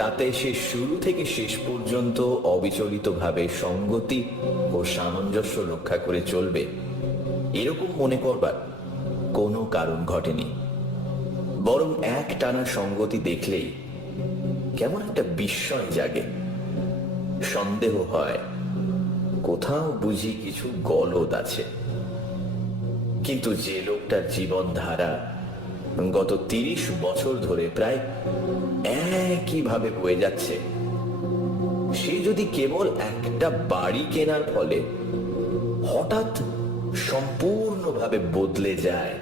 তাতে সে শুরু থেকে শেষ পর্যন্ত অবিচলিতভাবে সঙ্গতি ও সামঞ্জস্য রক্ষা করে চলবে, এরকম মনে করবার কোনো কারণ ঘটেনি। বরং এক টানা সঙ্গতি দেখলেই কেমন একটা বিস্ময় জাগে, সন্দেহ হয় কোথাও বুঝি কিছু গলদ আছে। কিন্তু যে লোকটার জীবনধারা গত 30 বছর ধরে প্রায় একইভাবে বয়ে যাচ্ছে, সে যদি কেবল একটা বাড়ি কেনার ফলে হঠাৎ সম্পূর্ণভাবে বদলে যায়,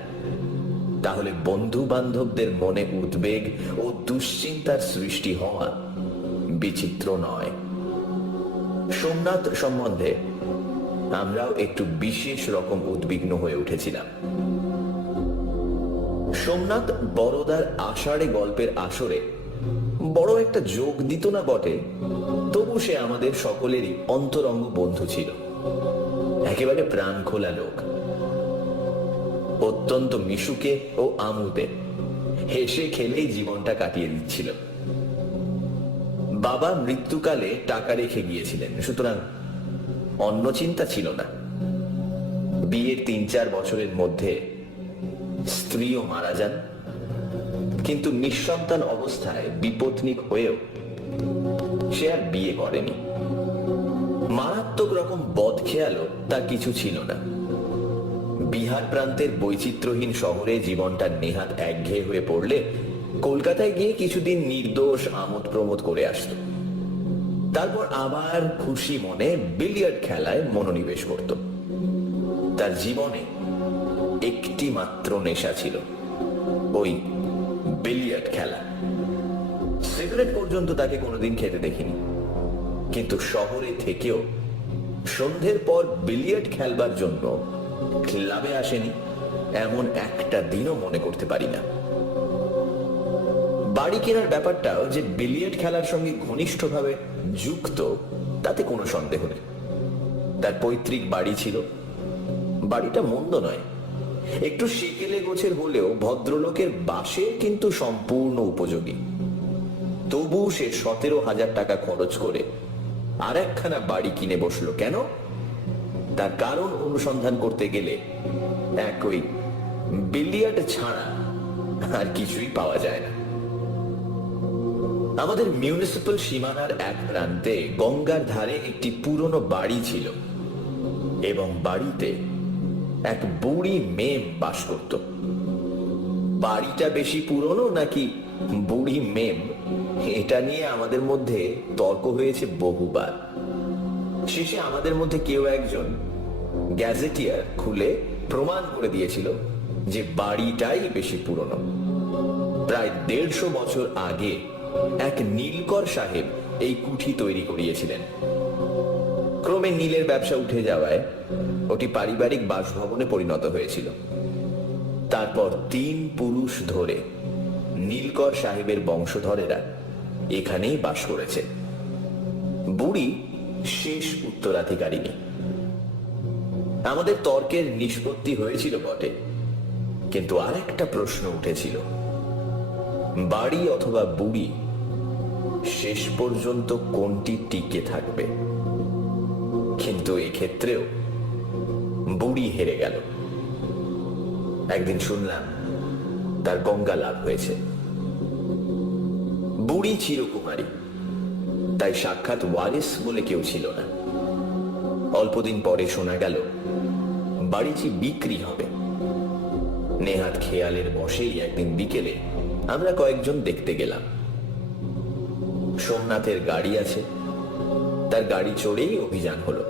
তাহলে বন্ধু বান্ধবদের মনে উদ্বেগ ও দুশ্চিন্তার সৃষ্টি হওয়া বিচিত্র নয়। সোমনাথ সম্বন্ধে আমরাও একটু বিশেষ রকম উদ্বিগ্ন হয়ে উঠেছিলাম। সোমনাথ বড়দার আষাঢ়ে গল্পের আসরে বড় একটা যোগ দিত না বটে, তবু সে আমাদের সকলেরই অন্তরঙ্গ বন্ধু ছিল। একেবারে প্রাণ খোলা লোক, অত্যন্ত মিশুকে ও আমোদে হেসে খেলেই জীবনটা কাটিয়ে দিচ্ছিল। বাবা মৃত্যুকালে টাকা রেখে গিয়েছিলেন, সুতরাং অন্য চিন্তা ছিল না। বিয়ের 3-4 বছরের মধ্যে স্ত্রীও মারা যান, কিন্তু নিঃসন্তান অবস্থায় বিপত্নিক হয়েও সে আর বিয়ে করেনি। মারাত্মক রকম বদখেয়ালও তার কিছু ছিল না। বিহার প্রান্তের বৈচিত্র্যহীন শহরে জীবনটা নেহাত একঘেয়ে হয়ে পড়লে কলকাতায় গিয়ে কিছুদিন নির্দোষ আমোদ প্রমোদ করে আসত। তারপর আবার খুশি মনে বিলিয়ার্ড খেলায় মনোনিবেশ করত। তার জীবনে একটি মাত্র নেশা ছিল, ওই বিলিয়ার্ড খেলা। সিগারেট পর্যন্ত তাকে কোনোদিন খেতে দেখিনি, কিন্তু শহরে থেকেও সন্ধ্যের পর বিলিয়ার্ড খেলবার জন্য ক্লাবে আসেনি এমন একটা দিনও মনে করতে পারি না। বাড়ি কেনার ব্যাপারটাও যে বিলিয়ার্ড খেলার সঙ্গে ঘনিষ্ঠভাবে যুক্ত, তাতে কোনো সন্দেহ নেই। তার পৈতৃক বাড়ি ছিল, বাড়িটা মন্দ নয়, একটু সেকেলে গোছের হলেও ভদ্রলোকের বাসের কিন্তু সম্পূর্ণ উপযোগী। তবু সে 17,000 টাকা খরচ করে আর একখানা বাড়ি কিনে বসলো কেন? তার কারণ অনুসন্ধান করতে গেলে একই বিলিয়ার্ড ছাড়া আর কিছুই পাওয়া যায় না। আমাদের মিউনিসিপ্যাল সীমানার এক প্রান্তে গঙ্গার ধারে একটি পুরনো বাড়ি ছিল, এবং বাড়িতে এক বুড়ি মেয়ে বাস করত। বাড়িটা বেশি পুরনো নাকি বুড়ি মেম, এটা নিয়ে আমাদের মধ্যে তর্ক হয়েছে বহুবার। শেষে আমাদের মধ্যে কেউ একজন গ্যাজেটিয়ার খুলে প্রমাণ করে দিয়েছিল যে বাড়িটাই বেশি পুরনো। প্রায় 150 বছর আগে এক নীলকর সাহেব এই কুঠি তৈরি করিয়েছিলেন। ক্রমে নীলের ব্যবসা উঠে যাওয়ায় ওটি পারিবারিক বাসভবনে পরিণত হয়েছিল। তারপর 3 পুরুষ ধরে নীলকর সাহেবের বংশধরেরা এখানেই বাস করেছে। বুড়ি শেষ উত্তরাধিকারিণী। আমাদের তর্কের নিষ্পত্তি হয়েছিল বটে, কিন্তু আর একটা প্রশ্ন উঠেছিল, বাড়ি অথবা বুড়ি, শেষ পর্যন্ত কোনটি টিকে থাকবে? কিন্তু এক্ষেত্রেও বুড়ি হেরে গেল। একদিন শুনলাম তার গঙ্গা লাভ হয়েছে। বুড়ি চিরকুমারী, তাই সাক্ষাৎ ওয়ারিস বলে কেউ ছিল না। অল্পদিন পরে শোনা গেল বাড়িটি বিক্রি হবে। নেহাত খেয়ালের বশেই একদিন বিকেলে আমরা কয়েকজন দেখতে গেলাম। সোমনাথের গাড়ি আছে, তার গাড়ি চড়েই অভিযান হলো।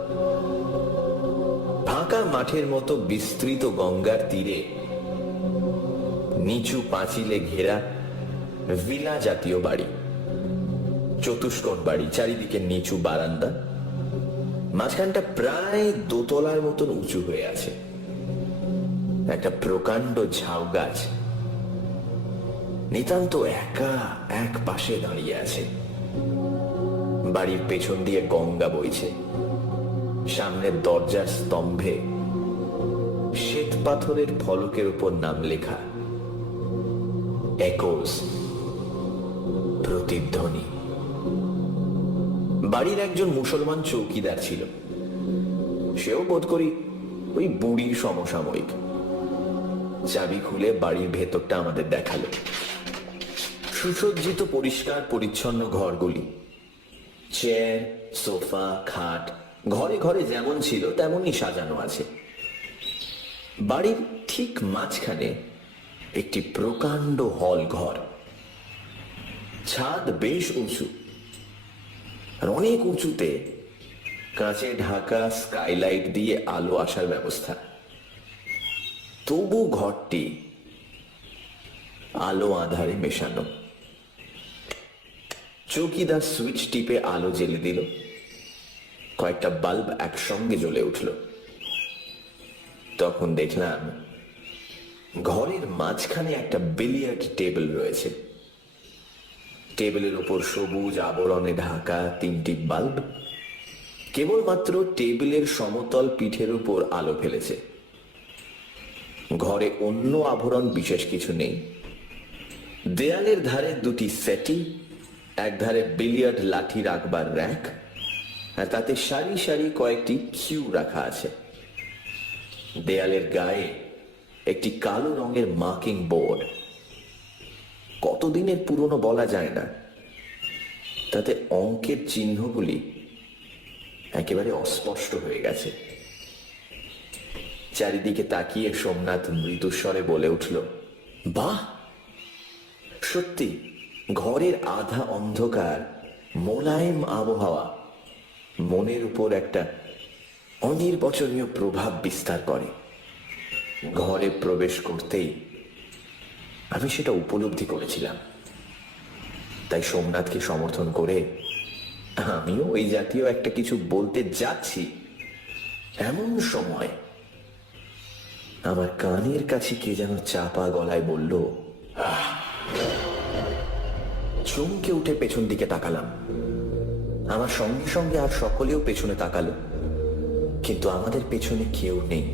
ফাঁকা মাঠের মতো বিস্তৃত গঙ্গার তীরে নিচু পাঁচিলে ঘেরা ভিলা জাতীয় বাড়ি, চতুষ্কোণ বাড়ি, চারিদিকে নিচু বারান্দা, মাঝখানটা প্রায় দোতলার মতন উঁচু হয়ে আছে। একটা প্রকাণ্ড ঝাউ গাছ নিতান্ত একা এক পাশে দাঁড়িয়ে আছে। বাড়ির পেছন দিয়ে গঙ্গা বইছে। সামনের দরজার স্তম্ভে শ্বেত পাথরের ফলকের উপর নাম লেখা, একোজ, প্রতিধ্বনি। বাড়ির একজন মুসলমান চৌকিদার ছিল, সেও বোধ করি ওই বুড়ির সমসাময়িক। চাবি খুলে বাড়ির ভেতরটা আমাদের দেখালো। সুসজ্জিত পরিষ্কার পরিচ্ছন্ন ঘরগুলি, চেয়ার, সোফা, খাট ঘরে ঘরে যেমন ছিল তেমনই সাজানো আছে। বাড়ির ঠিক মাঝখানে একটি প্রকাণ্ড হল ঘর, ছাদ বেশ উঁচু, আর অনেক উঁচুতে কাঁচে ঢাকা স্কাইলাইট দিয়ে আলো আসার ব্যবস্থা। তবু ঘরটি আলো আধারে মেশানো। চৌকিদার সুইচ টিপে আলো জ্বেলে দিল। কয়েকটা বাল্ব একসঙ্গে জ্বলে উঠল। তখন দেখলাম ঘরের মাঝখানে একটা বিলিয়ার্ড টেবিল রয়েছে। টেবিলের উপর সবুজ আবরণে ঢাকা 3টি বাল্ব কেবলমাত্র টেবিলের সমতল পিঠের উপর আলো ফেলেছে। ঘরে অন্য আভরণ বিশেষ কিছু নেই। দেয়ালের ধারে 2টি সেটি, এক ধারে বিলিয়ার্ড লাঠি রাখবার র্যাক, আর তাতে সারি সারি কয়েকটি কিউ রাখা আছে। দেয়ালের গায়ে একটি কালো রঙের মার্কিং বোর্ড, কতদিনের পুরনো বলা যায় না। তাতে অঙ্কের চিহ্নগুলি একেবারে অস্পষ্ট হয়ে গেছে। চারিদিকে তাকিয়ে সোমনাথ মৃদুস্বরে বলে উঠল, বাহ, সত্যি ঘরের আধা অন্ধকার মোলায়েম আবহাওয়া মনের উপর একটা অনির্বচনীয় প্রভাব বিস্তার করে। ঘরে প্রবেশ করতেই আমি সেটা উপলব্ধি করেছিলাম। তাই সোমনাথকে সমর্থন করে আমিও ওই জাতীয় একটা কিছু বলতে যাচ্ছি, এমন সময় আমার কানের কাছে কে যেন চাপা গলায় বলল, চমকে উঠে পেছন দিকে তাকালাম। আমার সঙ্গে সঙ্গে আর সকলেও পেছনে তাকালো, কিন্তু আমাদের পেছনে কেউ নেই।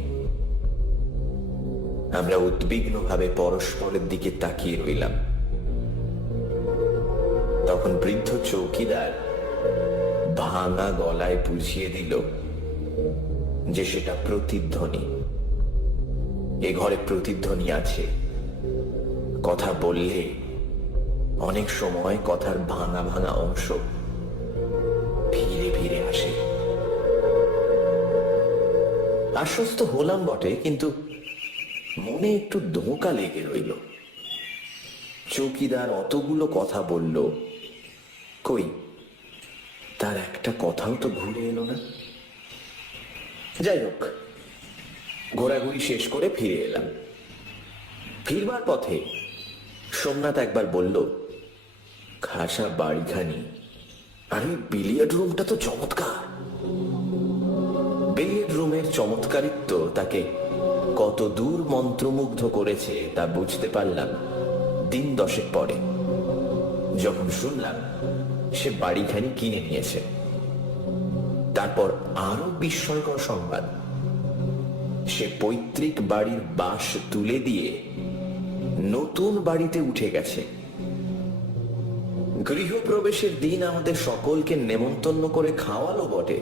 আমরা উদ্বিগ্নভাবে পরস্পরের দিকে তাকিয়ে রইলাম। তখন বৃদ্ধ চৌকিদার ভাঙা গলায় বুঝিয়ে দিল যে সেটা প্রতিধ্বনি। এ ঘরে প্রতিধ্বনি আছে। কথা বললে অনেক সময় কথার ভাঙা ভাঙা অংশ ফিরে ফিরে আসে। আশ্বস্ত হলাম বটে, কিন্তু মনে একটু ধোঁকা লেগে রইল। চৌকিদার অতগুলো কথা বলল, কই তার একটা কথাও তো ঘুরে এলো না। যাই হোক, ঘোরাঘুরি শেষ করে ফিরে এলাম। ফিরবার পথে সোমনাথ একবার বলল, খাসা বাড়িখানি, আর ওই বিলিয়ার্ড রুমটা তো চমৎকার। বিলিয়ার্ড রুমের চমৎকারিত্ব তাকে কত দূর মন্ত্রমুগ্ধ করেছে তা বুঝতে পারলাম দিন 10 পরে, যখন শুনলাম সে বাড়িখানি কিনে নিয়েছে। তারপর আরো বিস্ময়কর সংবাদ, সে পৈতৃক বাড়ির বাস তুলে দিয়ে নতুন বাড়িতে উঠে গেছে। গৃহপ্রবেশের দিন আমাদের সকলকে নেমন্তন্ন করে খাওয়ালো বটে,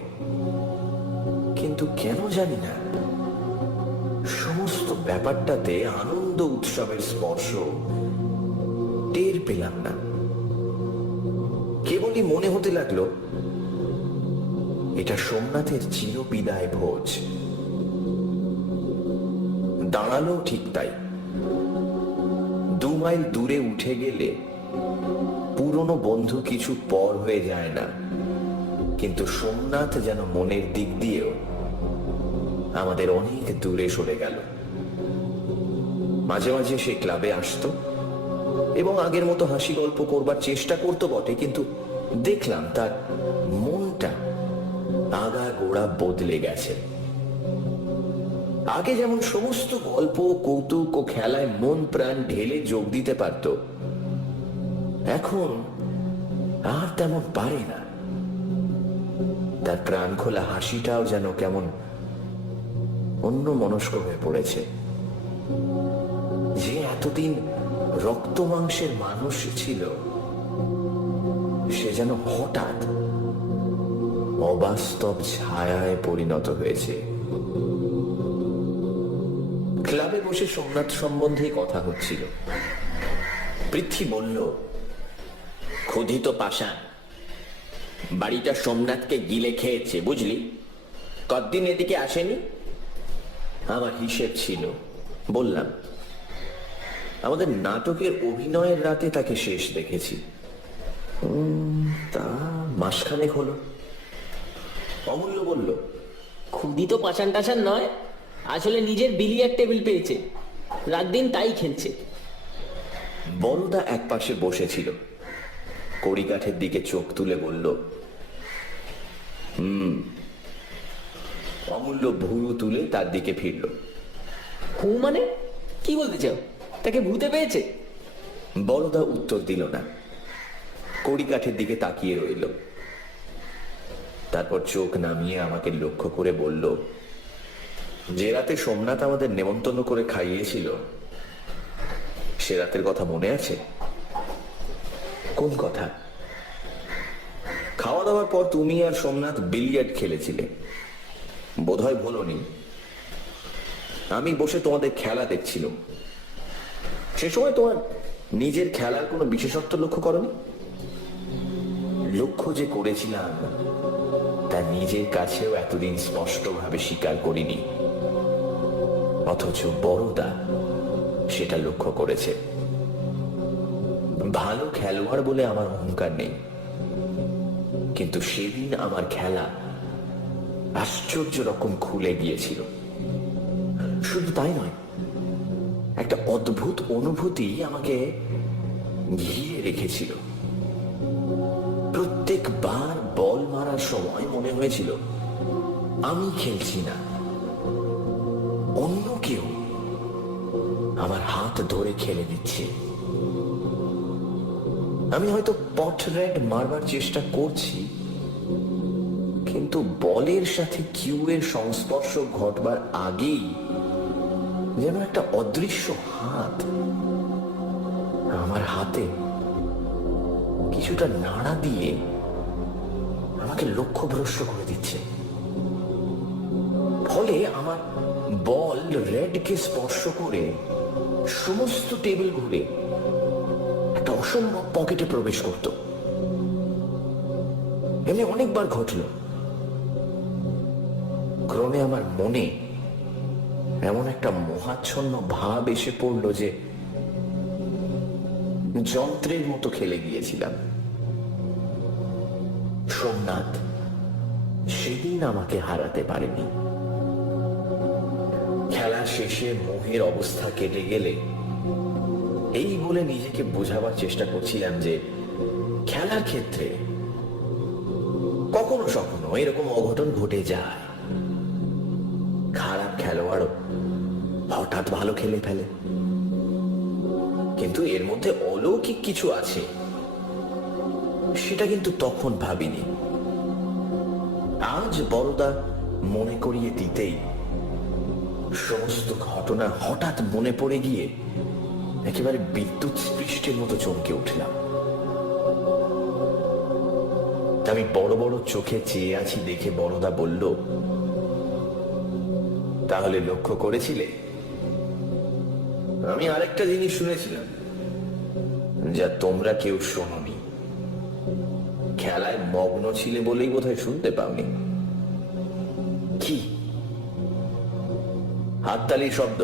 কিন্তু কেন জানি না সমস্ত ব্যাপারটাতে আনন্দ উৎসবের স্পর্শ টের পেলাম না। কেবলই মনে হতে লাগলো এটা সোমনাথের চিরবিদায় ভোজ। দাঁড়ালো ঠিক তাই। 2 মাইল দূরে উঠে গেলে পুরনো বন্ধু কিছু পর হয়ে যায় না, কিন্তু সোমনাথ যেন মনের দিক দিয়েও আমাদের অনেক দূরে সরে গেল। মাঝে মাঝে সে ক্লাবে আসতো এবং আগের মতো হাসি গল্প করবার চেষ্টা করতো বটে, কিন্তু দেখলাম তার মনটা আগা গোড়া বদলে গেছে। আগে যেমন সমস্ত গল্প, কৌতুক ও খেলায় মন প্রাণ ঢেলে যোগ দিতে পারত, এখন আর তেমন পারে না। তার প্রাণ খোলা হাসিটাও যেন কেমন অন্য মনস্ক হয়ে পড়েছে। যে এতদিন রক্ত মাংসের মানুষ ছিল, সে যেন হঠাৎ অবাস্তব ছায়ায় পরিণত হয়েছে। ক্লাবে বসে সোমনাথ সম্বন্ধে কথা হচ্ছিল। পৃথ্বী বলল, ক্ষুধিত পাষাণ, বাড়িটা সোমনাথকে গিলে খেয়েছে, বুঝলি? কতদিন এদিকে আসেনি? আমার হিসেব ছিল। বললাম, আমাদের নাটকের অভিনয়ের রাতে তাকে শেষ দেখেছি। তা মাসখানেক হলো। অমূল্য বলল, ক্ষুদিত পাষাণ টাষাণ নয়, আসলে নিজের বিলিয়ার্ড টেবিল পেয়েছে, রাত দিন তাই খেলছে। বড়দা এক পাশে বসেছিল, কড়িকাঠের দিকে চোখ তুলে বলল, অমূল্য ভুরু তুলে তার দিকে ফিরল। হু মানে কি বলতে চাও? তাকে ভূতে পেয়েছে? বড়দা উত্তর দিল না, কড়িকাঠের দিকে তাকিয়ে রইল। তারপর চোখ নামিয়ে আমাকে লক্ষ্য করে বলল, যে রাতে সোমনাথ আমাদের নেমন্তন্ন করে খাইয়েছিল, সে রাতের কথা মনে আছে? কোন কথা? খাওয়া দাওয়ার পর তুমি আর সোমনাথ বিলিয়ার্ড খেলেছিলে, বোধহয় ভোলনি। আমি বসে তোমাদের খেলা দেখছিলাম। সে সময় তোমার নিজের খেলার কোনো বিশেষত্ব লক্ষ্য করনি? লক্ষ্য যে করেছিলাম তা নিজের কাছেও এতদিন স্পষ্টভাবে স্বীকার করিনি, অথচ বড়দা সেটা লক্ষ্য করেছে। ভালো খেলোয়াড় বলে আমার অহংকার নেই, কিন্তু সেদিন আমার খেলা আশ্চর্য রকম খুলে গিয়েছিল। শুধু তাই নয়, একটা অদ্ভুত অনুভূতি আমাকে ঘিরে রেখেছিল। প্রত্যেকবার বল মারার সময় মনে হয়েছিল আমি খেলছি না, অন্য কেউ আমার হাত ধরে খেলে দিচ্ছে। আমি হয়তো পট রেড মারবার চেষ্টা করছি, কিন্তু বলের সাথে কিউ এর সংস্পর্শ ঘটবার আগেই যেন একটা অদৃশ্য হাত আমার হাতে কিছুটা নাড়া দিয়ে আমাকে লক্ষ্যভ্রষ্ট করে দিচ্ছে। ফলে আমার বল রেডকে স্পর্শ করে সমস্ত টেবিল ঘুরে একটা অসম্ভব পকেটে প্রবেশ করত। এমনি অনেকবার ঘটল। ক্রমে আমার মনে এমন একটা মোহাচ্ছন্ন ভাব এসে পড়ল যে যন্ত্রের মতো খেলে গিয়েছিলাম। সোমনাথ সেদিন আমাকে হারাতে পারেনি। খেলা শেষে মোহের অবস্থা কেটে গেলে এই বলে নিজেকে বোঝাবার চেষ্টা করছিলাম যে খেলার ক্ষেত্রে কখনো কখনো এরকম অঘটন ঘটে যায়। খারাপ খেলোয়াড়ও হঠাৎ ভালো খেলে ফেলে, কিন্তু এর মধ্যে অলৌকিক কিছু আছে সেটা কিন্তু তখন ভাবিনি। আজ বড়দা মনে করিয়ে দিতেই সমস্ত ঘটনা হঠাৎ মনে পড়ে গিয়ে একেবারে বিদ্যুৎ স্পৃষ্টের মতো চমকে উঠলাম। আমি বড় বড় চোখে চেয়ে আছি দেখে বড়দা বলল, তাহলে লক্ষ্য করেছিলে? আমি আরেকটা জিনিস শুনেছিলাম যা তোমরা কেউ শোনোনি। খেলায় মগ্ন ছিলে বলেই বোধহয় শুনতে পাওনি। কি? হাততালির শব্দ।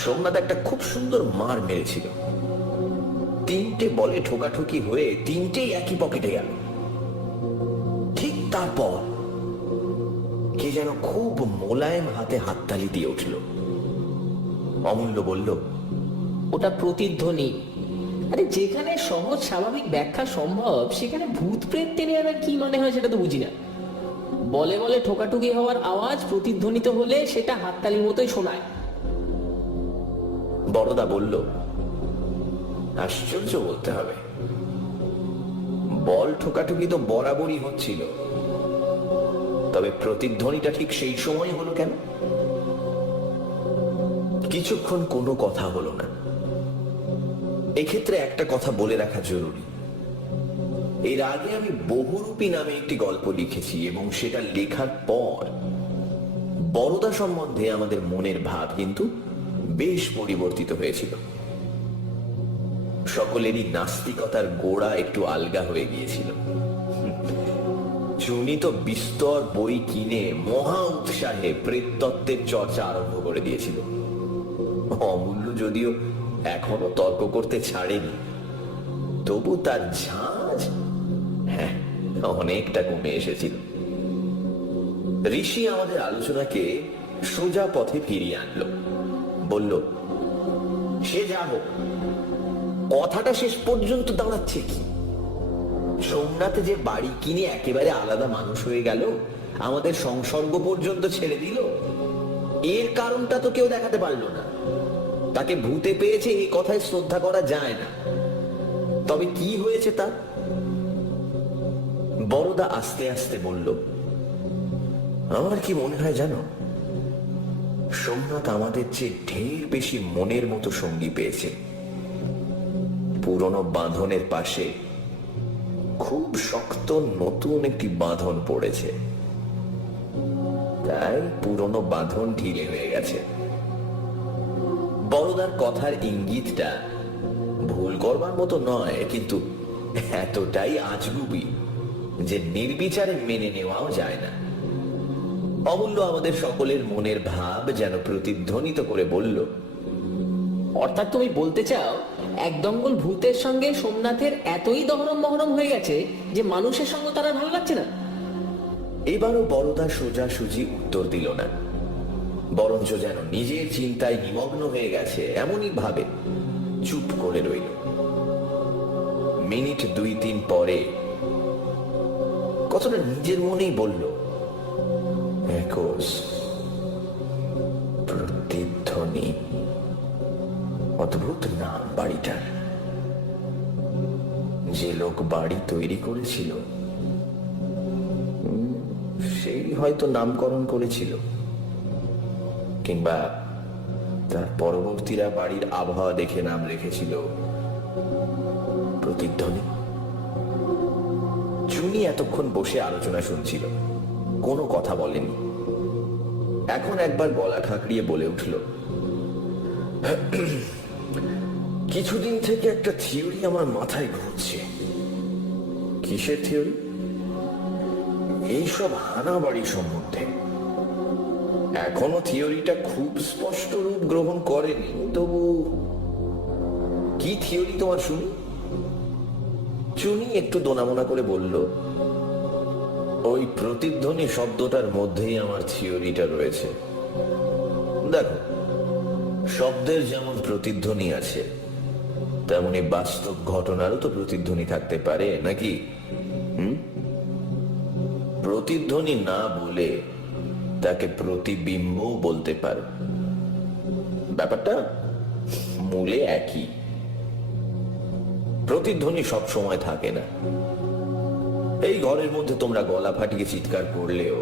সোমনাথ একটা খুব সুন্দর মার মেরেছিল। 3টে বলে ঠোকাঠুকি হয়ে 3টেই একই পকেটে গেল। ঠিক তারপর কে যেন খুব মোলায়েম হাতে হাততালি দিয়ে উঠল। অমূল্য বলল, ওটা প্রতিধ্বনি। আরে যেখানে সহজ স্বাভাবিক ব্যাখ্যা সম্ভব সেখানে ভূত প্রেত টেনে আনার কি মানে হয় সেটা তো বুঝি না। বলে বলে ঠোকাঠুকি হওয়ার আওয়াজ প্রতিধ্বনিত হলে সেটা হাততালির মতোই শোনায়। বড়দা বলল, আশ্চর্য বলতে হবে, বল ঠোকাঠুকি তো বরাবরই হচ্ছিল, তবে প্রতিধ্বনিটা ঠিক সেই সময় হলো কেন? কিছুক্ষণ কোনো কথা হলো না। এক্ষেত্রে একটা কথা বলে রাখা জরুরি। এর আগে আমি বহুরূপী নামে একটি গল্প লিখেছি এবং সেটা লেখার পর বরদা সম্বন্ধে আমাদের মনের ভাব কিন্তু বেশ পরিবর্তিত হয়েছিল। সকলেরই নাস্তিকতার গোড়া একটু আলগা হয়ে গিয়েছিল। চুনি তো বিস্তর বই কিনে মহা উৎসাহে প্রেততত্ত্বের চর্চা আরম্ভ করে দিয়েছিল। অমূল্য যদিও এখনো তর্ক করতে ছাড়েনি, তবু তার ঝাঁজ অনেকটা কমে এসেছিল। ঋষি আমাদের আলোচনাকে সোজা পথে ফিরিয়ে আনলো। বলল, সে যাব, কথাটা শেষ পর্যন্ত দাঁড়াচ্ছে কি? সোমনাথে যে বাড়ি কিনে একেবারে আলাদা মানুষ হয়ে গেল, আমাদের সংসর্গ পর্যন্ত ছেড়ে দিল, এর কারণটা তো কেউ দেখাতে পারলো না। তাকে ভূতে পেয়েছে এই কথায় শ্রদ্ধা করা যায় না। তবে কি হয়েছে তা? বড়দা আস্তে আস্তে বলল, আমার কি মনে হয় জানো, সোমনাথ আমাদের চেয়ে ঢের বেশি মনের মতো সঙ্গী পেয়েছে। পুরনো বাঁধনের পাশে খুব শক্ত নতুন একটি বাঁধন পড়েছে, তাই পুরনো বাঁধন ঢিলে হয়ে গেছে। বড়দার কথার ইঙ্গিতটা ভুল করবার মতো নয়, কিন্তু এতটাই আজগুবি যে নির্বিচারে মেনে নেওয়াও যায় না। অমূল্য আমাদের সকলের মনের ভাব যেন প্রতিধ্বনিত করে বলল, অর্থাৎ তুমি বলতে চাও এক দঙ্গল ভূতের সঙ্গে সোমনাথের এতই দহরম মহরম হয়ে গেছে যে মানুষের সঙ্গে তারা ভালো লাগছে না? এবারও বড়দা সোজাসুজি উত্তর দিল না, বরঞ্চ যেন নিজের চিন্তায় নিমগ্ন হয়ে গেছে এমনই ভাবে চুপ করে রইল। মিনিট 2-3 পরে কতটা নিজের মনেই বলল, একস প্রতিধ্বনি। অদ্ভুত নাম বাড়িটার। যে লোক বাড়ি তৈরি করেছিল সেই হয়তো নামকরণ করেছিল, কিংবা তার পরবর্তীরা বাড়ির আবহাওয়া দেখে নাম রেখেছিল প্রতিধ্বনি। চুনি এতক্ষণ বসে আলোচনা শুনছিল, কোনো কথা বলেনি। এখন একবার গলা খাঁকড়িয়ে বলে উঠল, কিছুদিন থেকে একটা থিওরি আমার মাথায় ঘুরছে। কিসের থিওরি? এইসব হানাবাড়ি সম্বন্ধে। এখনো থিওরিটা খুব স্পষ্ট রূপ গ্রহণ করেনি, তবু কি থিওরি তোমার শুনি? চুনি একটু দোনামোনা করে বলল, ওই প্রতিধ্বনি শব্দটার মধ্যেই আমার থিওরিটা রয়েছে। দেখো, শব্দের যেমন প্রতিধ্বনি আছে, তেমনি বাস্তব ঘটনারও তো প্রতিধ্বনি থাকতে পারে, নাকি? প্রতিধ্বনি না বলে তাকে প্রতিবিম্ব বলতে পারো। ব্যাপারটা মূলে একই। প্রতিধ্বনি সব সময় থাকে না। এই ঘরের মধ্যে তোমরা গলা ফাটিয়ে চিৎকার করলেও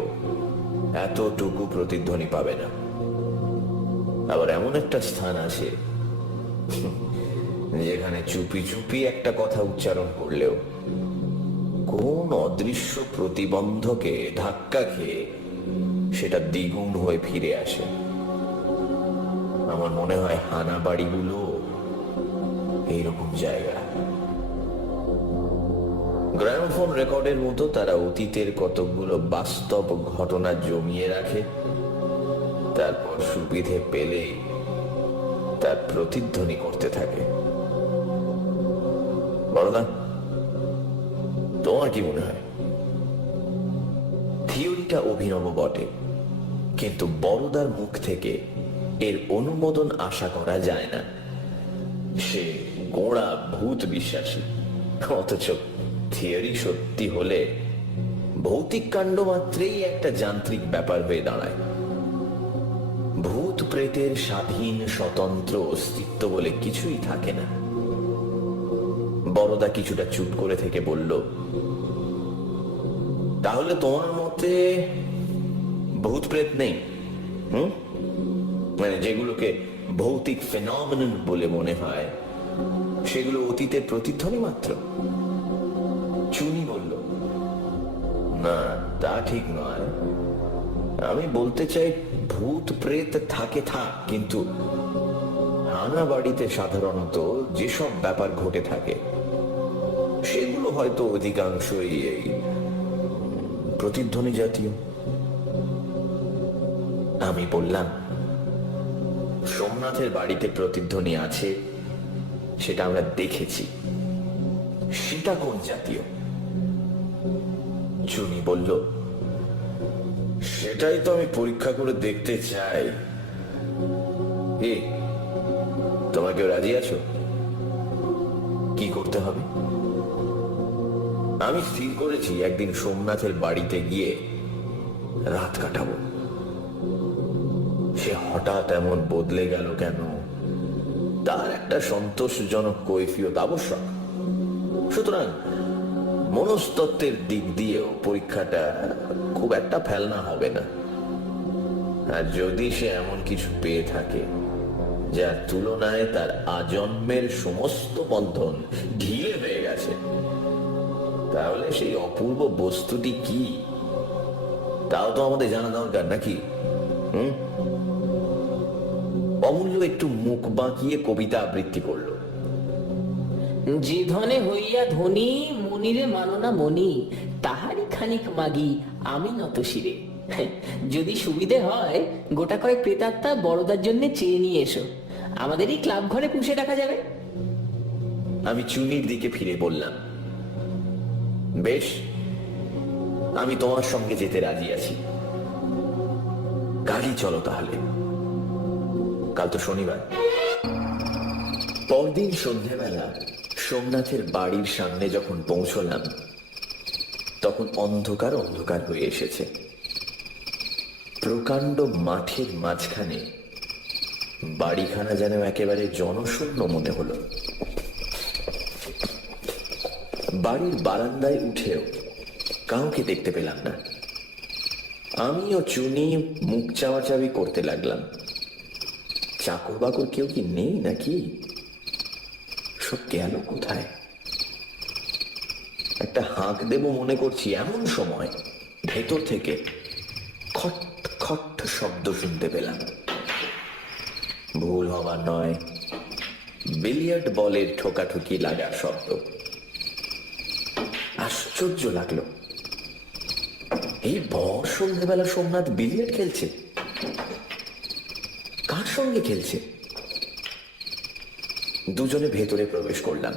এতটুকু প্রতিধ্বনি পাবে না। আবার এমন একটা স্থান আছে যেখানে চুপি চুপি একটা কথা উচ্চারণ করলেও কোন অদৃশ্য প্রতিবন্ধকে ধাক্কা খেয়ে সেটা দ্বিগুণ হয়ে ফিরে আসে। আমার মনে হয় হানা বাড়িগুলো এইরকম জায়গা। গ্রামোফোন রেকর্ডের মতো তারা অতীতের কতগুলো বাস্তব ঘটনা জমিয়ে রাখে, তারপর সুবিধে পেলেই তার প্রতিধ্বনি করতে থাকে। বড়দা, তোমার কি মনে হয়? থিওরিটা অভিনব বটে, কিন্তু বড়দার মুখ থেকে এর অনুমোদন আশা করা যায় না। সে গোড়া ভূত বিশ্বাসী, অথচ থিওরি সত্যি হলে ভৌতিক কাণ্ড মাত্রেই একটা যান্ত্রিক ব্যাপার হয়ে দাঁড়ায়। ভূত প্রেতের স্বাধীন স্বতন্ত্র অস্তিত্ব বলে কিছুই থাকে না। বড়দা কিছুটা চুপ করে থেকে বলল, তাহলে তোমার মতে ভূত প্রেত নেই? মানে যেগুলোকে ভৌতিক ফেনোমেনন বলে মনে হয়, সেগুলো অতীতের প্রতিধ্বনি মাত্র? চুনি ঠিক নয়। আমি বলতে চাই ভূত প্রেত থাকে থাক, কিন্তু হানা বাড়িতে সাধারণত যেসব ব্যাপার ঘটে থাকে সেগুলো হয়তো অধিকাংশই এই প্রতিধ্বনি জাতীয়। আমি বললাম, সোমনাথের বাড়িতে প্রতিধ্বনি আছে, সেটা আমরা দেখেছি। সেটা কোন জাতীয়? চুনি বলল, সেটাই তো আমি পরীক্ষা করে দেখতে চাই। এ, তোমাকে রাজি আছো? কি করতে হবে? আমি স্থির করেছি একদিন সোমনাথের বাড়িতে গিয়ে রাত কাটাবো। সে হঠাৎ এমন বদলে গেল কেন, তার একটা সন্তোষজনক কৈফিয়ত আবশ্যক। সুতরাং মনস্তত্ত্বের দিক দিয়েও পরীক্ষাটা খুব একটা ফেলনা হবে না। আর যদি সে এমন কিছু পেয়ে থাকে যার তুলনায় তার আজন্মের সমস্ত বন্ধন ঢিলে হয়ে গেছে, তাহলে সেই অপূর্ব বস্তুটি কি তাও তো আমাদের জানা দরকার, নাকি? অমূল্য একটু মুখ বাঁকিয়ে কবিতা আবৃত্তি করলো। যে ধনে হইয়া ধনী, মনিরে মানো না মনি, তাহারই খানিক মাগি আমি নত শিরে। যদি সুবিধে হয় গোটা কয়েক প্রেতাত্মা বড়দার জন্য চেয়ে নিয়ে এসো, আমাদের এই ক্লাব ঘরে পুষে রাখা যাবে। আমি চুনির দিকে ফিরে বললাম, বেশ, আমি তোমার সঙ্গে যেতে রাজি আছি। কালই চলো তাহলে। কাল তো শনিবার। পরদিন সন্ধ্যেবেলা সোমনাথের বাড়ির সামনে যখন পৌঁছলাম, তখন অন্ধকার অন্ধকার হয়ে এসেছে। প্রকাণ্ড মাঠের মাঝখানে বাড়িখানা যেন একেবারে জনশূন্য মনে হলো। বাড়ির বারান্দায় উঠেও কাউকে দেখতে পেলাম না। আমি ও চুনি মুখ চাওয়াচাবি করতে লাগলাম। চাকর বাকর কেউ কি নেই নাকি? সব গেল কোথায়? একটা হাঁক দেব মনে করছি, এমন সময় ভেতর থেকে খট খট শব্দ শুনতে পেলাম। ভুল হবার নয়, বিলিয়ার্ড বলের ঠোকাঠুকি লাগার শব্দ। আশ্চর্য লাগলো, এই ভর সন্ধ্যেবেলা সোমনাথ বিলিয়ার্ড খেলছে। কার সঙ্গে খেলছে? দুজনে ভেতরে প্রবেশ করলাম।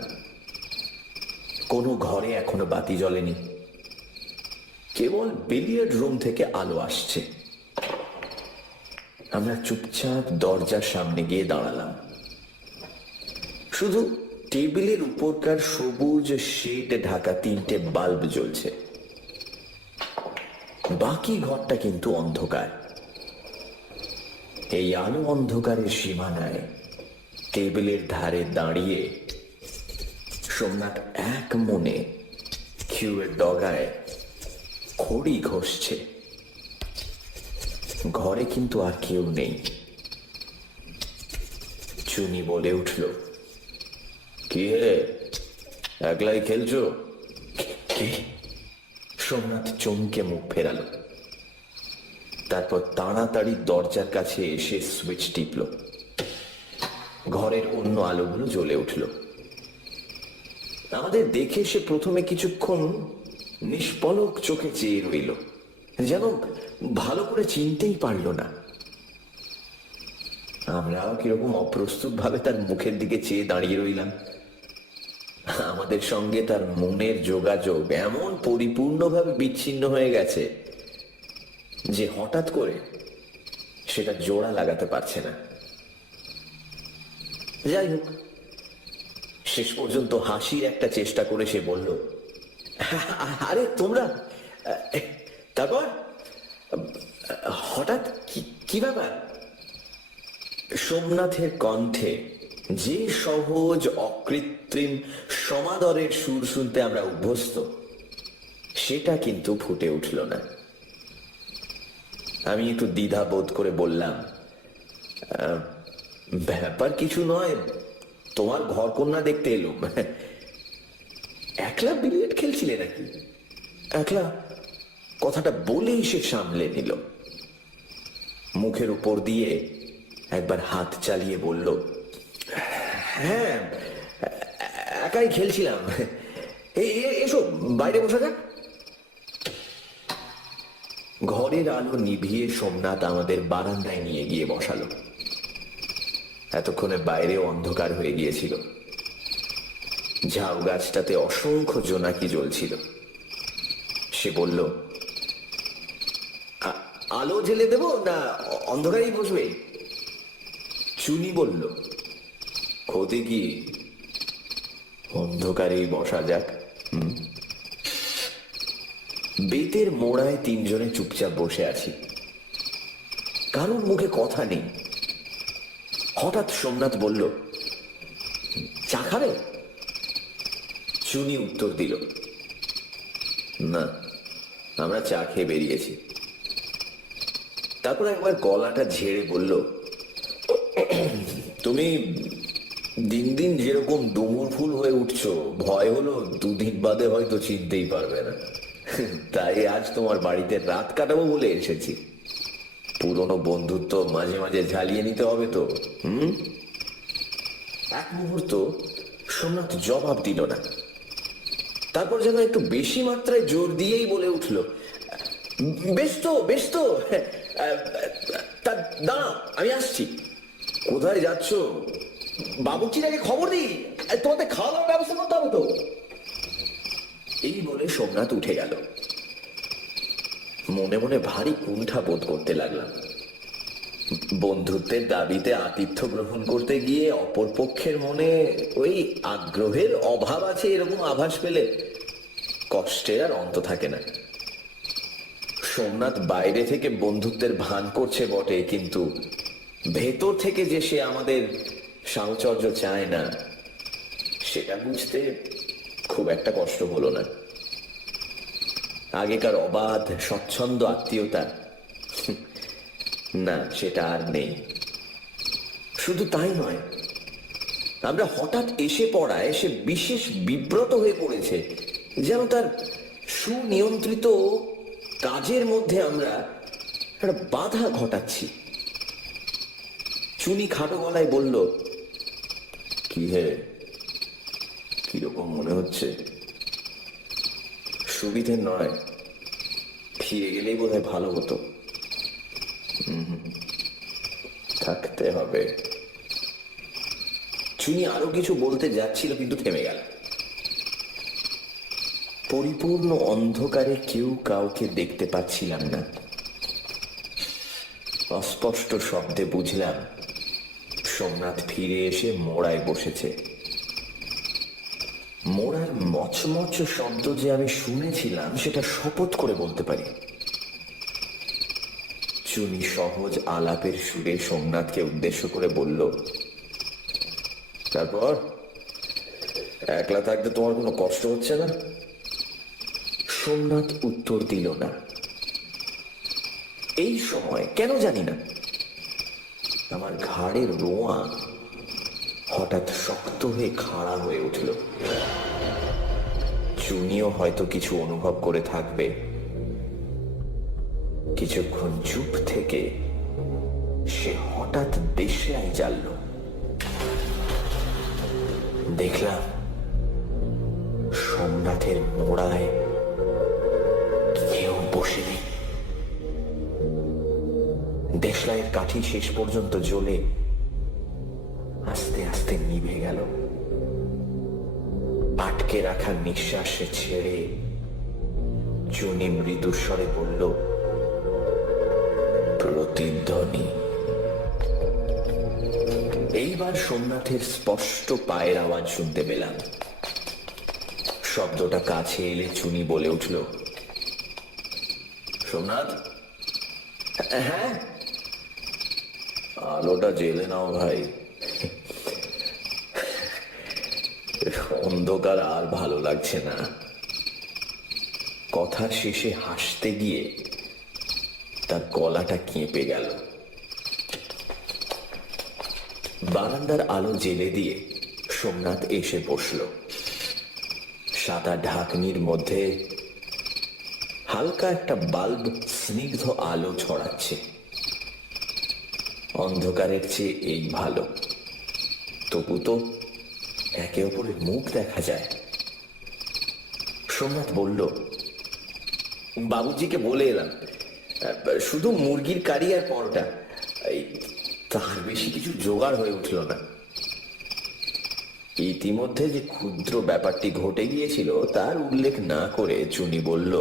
কোনো ঘরে এখনো বাতি জ্বলেনি, কেবল বিলিয়ার্ড রুম থেকে আলো আসছে। আমরা চুপচাপ দরজার সামনে গিয়ে দাঁড়ালাম। শুধু টেবিলের উপরকার সবুজ শেড ঢাকা 3টে বাল্ব জ্বলছে। বাকি ঘরটা কিন্তু অন্ধকার। এই আলো অন্ধকারের সীমানায় টেবিলের ধারে দাঁড়িয়ে সোমনাথ এক মনে কিউয়ের ডগায় খড়ি ঘষছে। ঘরে কিন্তু আর কেউ নেই। চুনি বলে উঠল, কি হে, একলাই খেলছো? কে? সোমনাথ চমকে মুখ ফেরালো। তারপর তাড়াতাড়ি দরজার কাছে এসে সুইচ টিপল। ঘরের অন্য আলোগুলো জ্বলে উঠল। আমাদের দেখে সে প্রথমে কিছুক্ষণ নিষ্পলক চোখে চেয়ে রইল, যেন ভালো করে চিনতেই পারল না। আমরাও কিরকম অপ্রস্তুত ভাবে তার মুখের দিকে চেয়ে দাঁড়িয়ে রইলাম। আমাদের সঙ্গে তার মনের যোগাযোগ এমন পরিপূর্ণভাবে বিচ্ছিন্ন হয়ে গেছে যে হঠাৎ করে সেটা জোড়া লাগাতে পারছে না। যাই হোক, শেষ পর্যন্ত হাসির একটা চেষ্টা করে সে বলল, আরে তোমরা, তারপর হঠাৎ কি ব্যাপার? সোমনাথের কণ্ঠে যে সহজ অকৃত্রিম সমাদরের সুর শুনতে আমরা অভ্যস্ত, সেটা কিন্তু ফুটে উঠল না। আমি একটু দ্বিধা বোধ করে বললাম, ব্যাপার কিছু নয়, তোমার ঘরকন্যা দেখতে এলো। একলা বিলিয়ার্ড খেলছিলে নাকি? একলা? কথাটা বলেই সে সামলে নিল। মুখের উপর দিয়ে একবার হাত চালিয়ে বলল, হ্যাঁ, একাই খেলছিলাম। এসো বাইরে বসা যাক। ঘরের আলো নিভিয়ে সোমনাথ আমাদের বারান্দায় নিয়ে গিয়ে বসালো। এতক্ষণে বাইরে অন্ধকার হয়ে গিয়েছিল। ঝাউ গাছটাতে অসংখ্য জোনাকি জ্বলছিল। সে বলল, আলো জ্বেলে দেব না অন্ধকারেই বসবে? চুনি বলল, ক্ষতি কি, অন্ধকারেই বসা যাক। বেতের মোড়ায় তিনজনে চুপচাপ বসে আছি, কারোর মুখে কথা নেই। হঠাৎ সোমনাথ বলল, চা খাবে? চুনি উত্তর দিল, না, আমরা চা খেয়ে বেরিয়েছি। তারপর একবার গলাটা ঝেড়ে বলল, তুমি দিন দিন যেরকম ডুমুর ফুল হয়ে উঠছো, ভয় হলো দুদিন বাদে হয়তো চিনতেই পারবে না। তাই আজ তোমার বাড়িতে রাত কাটাবো বলে এসেছি। পুরনো বন্ধুত্ব মাঝে মাঝে ঝালিয়ে নিতে হবে তো। এক মুহূর্ত সোমনাথ জবাব দিল না। তারপর যেন একটু বেশি মাত্রায় জোর দিয়েই বলে উঠল, বেশ তো, বেশ তো, দাঁড়াও, আমি আসছি। কোথায় যাচ্ছ? বাবুর্চির আগে খবর দিই, তোমাদের খাওয়া দাওয়ার ব্যবস্থা করতে হবে তো। এই বলে সোমনাথ উঠে গেল। মনে মনে ভারী কুণ্ঠা বোধ করতে লাগলাম। বন্ধুত্বের দাবিতে আতিথ্য গ্রহণ করতে গিয়ে অপর পক্ষের মনে ওই আগ্রহের অভাব আছে এরকম আভাস পেলে কষ্টের আর অন্ত থাকে না। সোমনাথ বাইরে থেকে বন্ধুত্বের ভান করছে বটে, কিন্তু ভেতর থেকে যে সে আমাদের সাহচর্য চায় না, সেটা বুঝতে খুব একটা কষ্ট হলো না। আগেকার অবাধ স্বচ্ছন্দ আত্মীয়তা না, সেটা আর নেই। শুধু তাই নয়, আমরা হঠাৎ এসে পড়ায় সে বিশেষ বিব্রত হয়ে পড়েছে, যেন তার সুনিয়ন্ত্রিত কাজের মধ্যে আমরা একটা বাধা ঘটাচ্ছি। চুনি খাটো গলায় বলল, কি হে, কিরকম মনে হচ্ছে? সুবিধে নয়, ফিরে গেলেই বোধহয় ভালো হতো। থাকতে হবে। চুনি আরো কিছু বলতে যাচ্ছিল, কিন্তু থেমে গেল। পরিপূর্ণ অন্ধকারে কেউ কাউকে দেখতে পাচ্ছিলাম না। অস্পষ্ট শব্দে বুঝলাম সোমনাথ ফিরে এসে মোড়ায় বসেছে। মোড়ার মচমচ শব্দ যে আমি শুনেছিলাম, সেটা শপথ করে বলতে পারি। চুনি সহজ আলাপের সুরে সোমনাথকে উদ্দেশ্য করে বলল, তারপর একলা থাকতে তোমার কোনো কষ্ট হচ্ছে না? সোমনাথ উত্তর দিল না। এই সময় কেন জানি না আমার ঘাড়ের রোঁয়া হঠাৎ শক্ত হয়ে খাড়া হয়ে উঠল। চুনিও হয়তো কিছু অনুভব করে থাকবে। কিছুক্ষণ চুপ থেকে সে হঠাৎ দেশলাই জ্বালল। দেখলাম সোমনাথের মোড়ায় কেউ বসে নেই। দেশলাইয়ের কাঠি শেষ পর্যন্ত জ্বলে আস্তে আস্তে নিভে গেল। আটকে রাখা নিঃশ্বাস ছেড়ে চুনি মৃদুস্বরে বলল, প্রতিধ্বনি। এইবার সোমনাথের স্পষ্ট পায়ের আওয়াজ শুনতে পেলাম। শব্দটা কাছে এলে চুনি বলে উঠল, সোমনাথ। হ্যাঁ, আলোটা জ্বেলে নাও ভাই, অন্ধকার আর ভালো লাগছে না। কথা শেষে হাসতে গিয়ে তার গলাটা কেঁপে গেল। বারান্দার আলো জ্বেলে দিয়ে সোমনাথ এসে বসল। সাদা ঢাকনির মধ্যে হালকা একটা বাল্ব স্নিগ্ধ আলো ছড়াচ্ছে। অন্ধকারের চেয়ে এই ভালো, তবু তো একে অপরের মুখ দেখা যায়। সোমনাথ বলল, বাবুজিকে বলে এলাম, শুধু মুরগির কারি আর পরোটা, এই তার বেশি কিছু জোগাড় হয়ে উঠল না। ইতিমধ্যে যে ক্ষুদ্র ব্যাপারটি ঘটে গিয়েছিল তার উল্লেখ না করে চুনি বলল,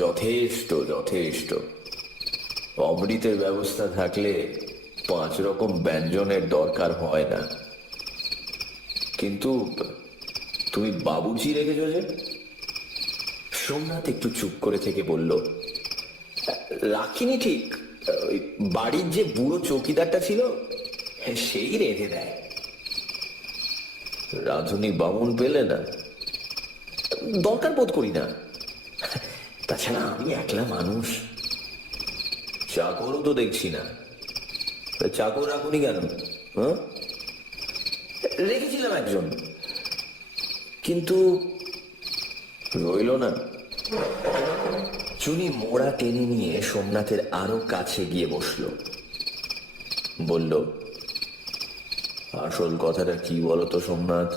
যথেষ্ট যথেষ্ট, অমৃতের ব্যবস্থা থাকলে 5 রকম ব্যঞ্জনের দরকার হয় না। কিন্তু তুমি বাবুজি রেখেছ যে? সোমনাথ একটু চুপ করে থেকে বলল, রাখিনি ঠিক, ওই বাড়ির যে বুড়ো চৌকিদারটা ছিল সেই রেঁধে দেয়। রাধুনি বামুন পেলে না? দরকার বোধ করি না, তাছাড়া আমি একলা মানুষ, চাকরও তো দেখছি না। চাকর রাখুনি কেন? হ্যাঁ, রেখেছিলাম একজন, কিন্তু রইল না। চুনি মোড়া টেনে নিয়ে সোমনাথের আরো কাছে গিয়ে বসল, বলল, আসল কথাটা কি বলতো সোমনাথ?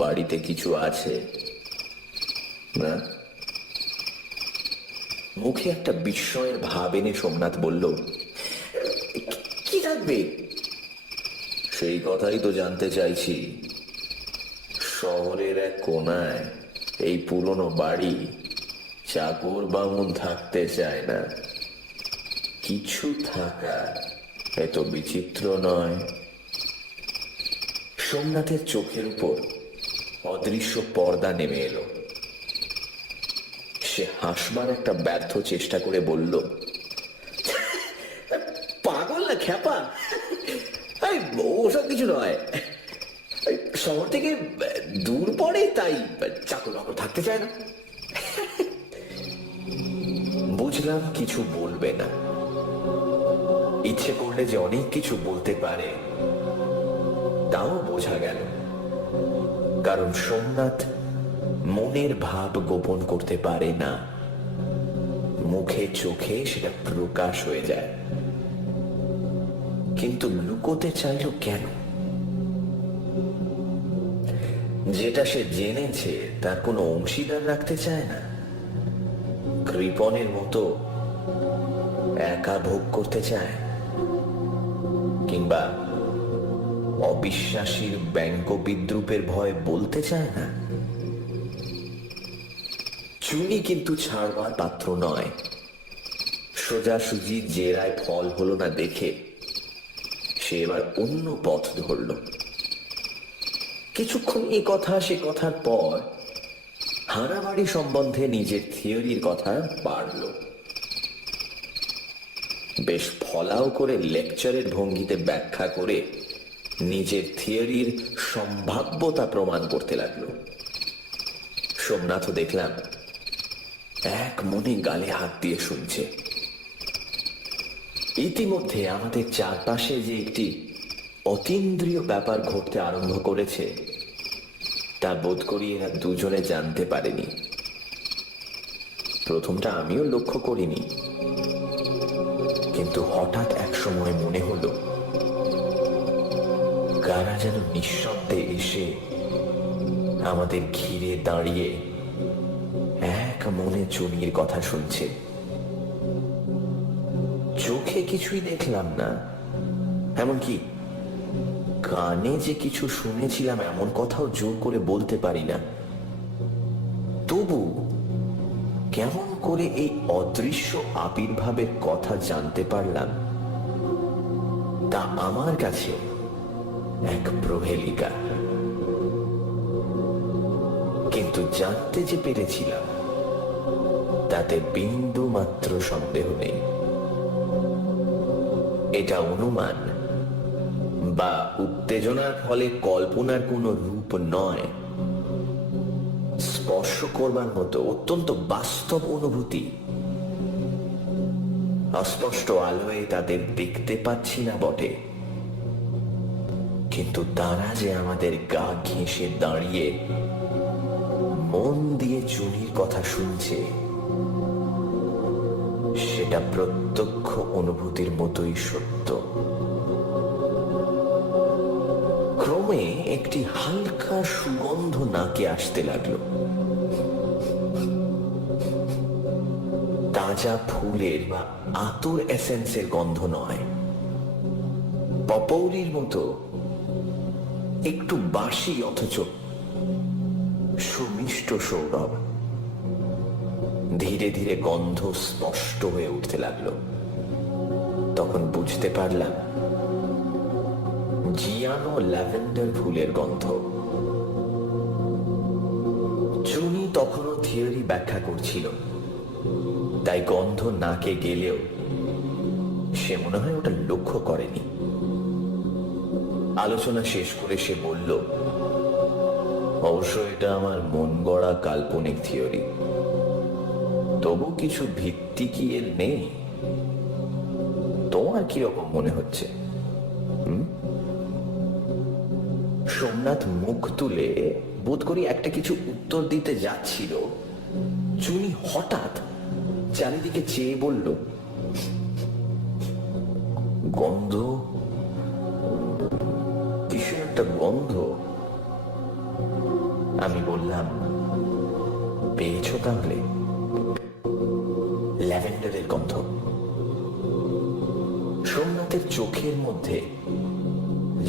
বাড়িতে কিছু আছে না? মুখে একটা বিস্ময়ের ভাব এনে সোমনাথ বলল, কি থাকবে? সেই কথাই তো জানতে চাইছি। শহরের এক কোনায় এই পুরনো বাড়ি, চাকর বামুন থাকতে চায় না। কিছু থাকা এত বিচিত্র নয়। সোমনাথের চোখের উপর অদৃশ্য পর্দা নেমে এলো। সে হাসবার একটা ব্যর্থ চেষ্টা করে বলল, পাগল না খ্যাপা, ওসব কিছু নয়। শহর থেকে দূর পড়ে, তাই চাকর বাকর থাকতে চায় না। বুঝলাম কিছু বলবে না, ইচ্ছে করলে যে অনেক কিছু বলতে পারে তাও বোঝা গেল, কারণ সোমনাথ মনের ভাব গোপন করতে পারে না। মুখে চোখে সেটা প্রকাশ হয়ে যায়, কিন্তু লুকোতে চাইল কেন? যেটা সে জেনেছে তার কোনো অংশীদার রাখতে চায় না। কৃপণের মতো একা ভোগ করতে চায়, কিংবা অবিশ্বাসীর ব্যঙ্গ বিদ্রুপের ভয় বলতে চায় না। চুনি কিন্তু ছাড়বার পাত্র নয়। সোজাসুজি জেরায় ফল হলো না দেখে সে এবার অন্য পথ ধরল। কিছুক্ষণ এ কথা সে কথার পর হানাবাড়ি সম্বন্ধে নিজের থিওরির কথা বাড়ল। বেশ ফলাও করে লেকচারের ভঙ্গিতে ব্যাখ্যা করে নিজের থিওরির সম্ভাব্যতা প্রমাণ করতে লাগলো। সোমনাথও দেখলাম এক মনে গালে হাত দিয়ে শুনছে। ইতিমধ্যে আমাদের চারপাশে যে একটি অতীন্দ্রিয় ব্যাপার ঘটতে আরম্ভ করেছে তা বোধ করি এরা দুজনে জানতে পারেনি। প্রথমটা আমিও লক্ষ্য করিনি, কিন্তু হঠাৎ এক সময় মনে হলো কারা যেন নিঃশব্দে এসে আমাদের ঘিরে দাঁড়িয়ে এক মনে চুনির কথা শুনছে। চোখে কিছুই দেখলাম না, এমনকি কানে যে কিছু শুনেছিলাম এমন কথাও জোর করে বলতে পারি না। তবু কেমন করে এই অদৃশ্য আবির্ভাবের কথা জানতে পারলাম তা আমার কাছে এক প্রহেলিকা। কিন্তু জানতে যে পেরেছিলাম তাতে বিন্দু মাত্র সন্দেহ নেই। এটা অনুমান বা উত্তেজনার ফলে কল্পনার কোনো রূপ নয়, স্পর্শ করবার মতো অত্যন্ত বাস্তব অনুভূতি। অস্পষ্ট আলোয় তাদের দেখতে পাচ্ছি না বটে, কিন্তু তারা যে আমাদের গা ঘেঁষে দাঁড়িয়ে মন দিয়ে চুনির কথা শুনছে সেটা প্রত্যক্ষ অনুভূতির মতোই সত্য। ক্রমে একটি হালকা সুগন্ধ নাকে আসতে লাগলো। তাজা ফুলের বা আতর এসেন্সের গন্ধ নয়, পপৌরির মতো একটু বাসি অথচ সুমিষ্ট সৌরভ। ধীরে ধীরে গন্ধ স্পষ্ট হয়ে উঠতে লাগলো। তখন বুঝতে পারলাম জিয়ানো ল্যাভেন্ডার ফুলের গন্ধ। চুনি তখনও থিওরি ব্যাখ্যা করছিল, তাই গন্ধ নাকে গেলেও সে মনে হয় ওটা লক্ষ্য করেনি। আলোচনা শেষ করে সে বলল, অবশ্য এটা আমার মন গড়া কাল্পনিক থিওরি, তবু কিছু ভিত্তি কি এর নেই? তোমার কিরকম মনে হচ্ছে? সোমনাথ মুখ তুলে বোধ করি একটা কিছু উত্তর দিতে যাচ্ছিল, চুনি হঠাৎ চারিদিকে চেয়ে বলল, গন্ধ, কিসের একটা গন্ধ। আমি বললাম, পেয়েছো তাহলে? ল্যাভেন্ডারের গন্ধ। সোমনাথের চোখের মধ্যে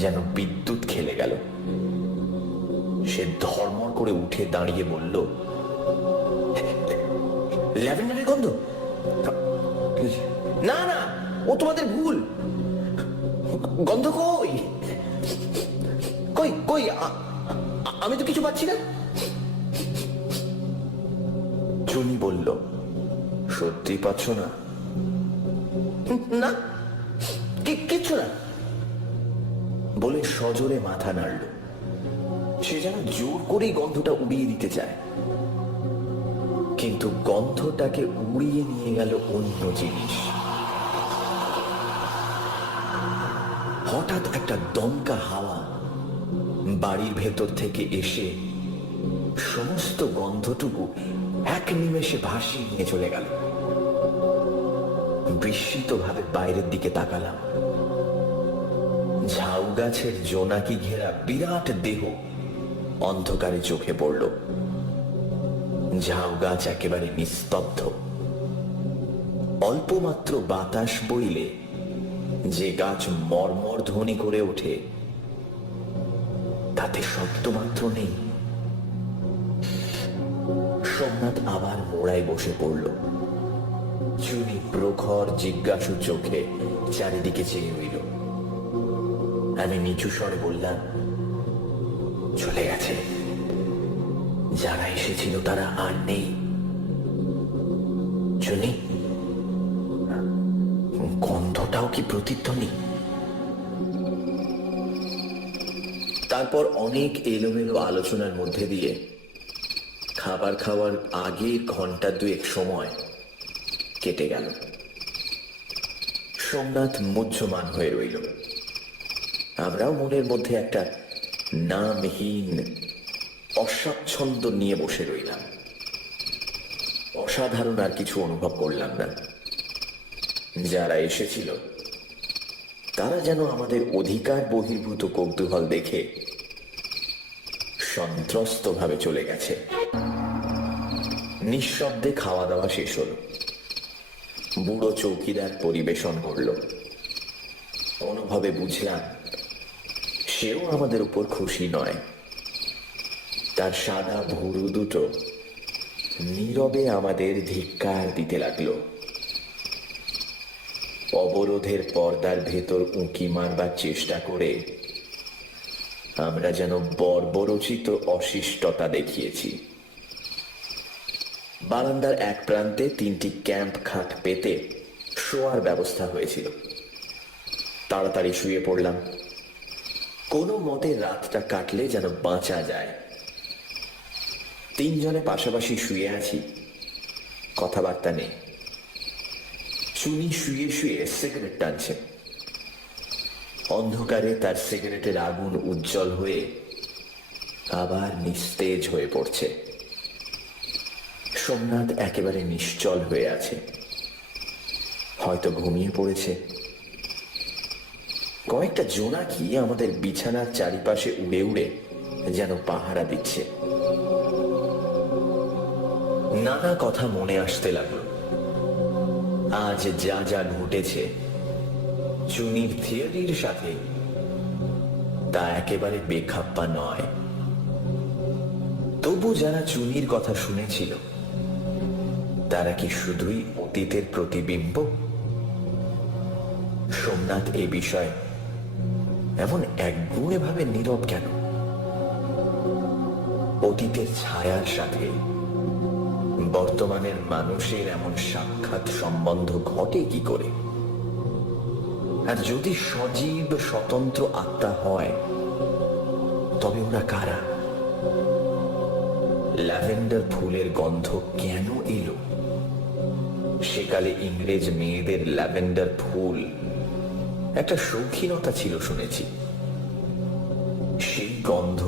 যেন বিদ্যুৎ খেলে গেল। সে ধর্মর করে উঠে দাঁড়িয়ে বলল, ল্যাভেন্ডারের গন্ধ? না না, ও তোমাদের ভুল। গন্ধ কই কই কই, আমি তো কিছু পাচ্ছি না। চুনি বলল, সত্যি পাচ্ছ না? না, কিচ্ছু না বলে সজোরে মাথা নাড়ল। সে যেন জোর করেই গন্ধটা উড়িয়ে দিতে চায়, কিন্তু গন্ধটাকে উড়িয়ে নিয়ে গেল অন্য জিনিস। হঠাৎ একটা দমকা হাওয়া বাড়ির ভেতর থেকে এসে সমস্ত গন্ধটুকু এক নিমেষে ভাসিয়ে নিয়ে চলে গেল। বিস্মিত ভাবে বাইরের দিকে তাকালাম। ঝাউ গাছের জোনাকি ঘেরা বিরাট দেহ অন্ধকারে চোখে পড়ল। ঝাউ গাছ একেবারে নিস্তব্ধ। অল্প মাত্র বাতাস বইলে যে গাছ মর্মর ধ্বনি করে ওঠে, তাতে শব্দ মাত্র নেই। সোমনাথ আবার মোড়ায় বসে পড়ল। চুনি প্রখর জিজ্ঞাসু চোখে চারিদিকে চেয়ে রইল। আমি নিচু স্বরে বললাম, চলে গেছে। যারা এসেছিল তারা আর নেই। চুনি, গন্ধটাও কি প্রতিধ্বনি? তারপর অনেক এলোমেলো আলোচনার মধ্যে দিয়ে খাবার খাওয়ার আগে ঘন্টা দুয়েক সময় কেটে গেল। সোমনাথ মুহ্যমান হয়ে রইল। আমরাও মনের মধ্যে একটা নামহীন অস্বাচ্ছন্দ্য নিয়ে বসে রইলাম। অসাধারণ আর কিছু অনুভব করলাম না। যারা এসেছিল তারা যেন আমাদের অধিকার বহির্ভূত কৌতূহল দেখে সন্ত্রস্ত ভাবে চলে গেছে। নিঃশব্দে খাওয়া দাওয়া শেষ হলো। বুড়ো চৌকিদার পরিবেশন করল। অনুভবে বুঝলাম সেও আমাদের উপর খুশি নয়। তার সাদা ভুরু দুটো নীরবে আমাদের ধিক্কার দিতে লাগলো। অবরোধের পর্দার ভেতর উঁকি মারবার চেষ্টা করে আমরা যেন বর্বরচিত অশিষ্টতা দেখিয়েছি। বারান্দার এক প্রান্তে 3টি ক্যাম্প খাট পেতে শোয়ার ব্যবস্থা হয়েছিল। তাড়াতাড়ি শুয়ে পড়লাম। কোনো মতে রাতটা কাটলে যেন বাঁচা যায়। 3 জনে পাশাপাশি শুয়ে আছি, কথাবার্তা নেই। চুনি শুয়ে শুয়ে সিগারেট টানছে। অন্ধকারে তার সিগারেটের আগুন উজ্জ্বল হয়ে আবার নিস্তেজ হয়ে পড়ছে। সোমনাথ একেবারে নিশ্চল হয়ে আছে, হয়তো ঘুমিয়ে পড়েছে। কয়েকটা জোনাকি আমাদের বিছানার চারিপাশে উড়ে উড়ে যেন পাহারা দিচ্ছে। নানা কথা মনে আসতে লাগলো। আজ যা যা ঘটেছে চুনির থিওরির সাথে তা একেবারে বেখাপ্পা নয়। তবু যারা চুনির কথা শুনেছিল তারা কি শুধুই অতীতের প্রতিবিম্ব? সোমনাথ এ বিষয়ে এমন একগুঁয়ে ভাবে নীরব কেন? অতীতের ছায়ার সাথে বর্তমানের মানুষের এমন সাক্ষাৎ সম্বন্ধ ঘটে কি করে? আর যদি সজীব স্বতন্ত্র আত্মা হয় তবে ওরা কারা? ল্যাভেন্ডার ফুলের গন্ধ কেন এলো? সেকালে ইংরেজ মেয়েদের ল্যাভেন্ডার ফুল একটা শৌখিনতা ছিল শুনেছি। সেই গন্ধ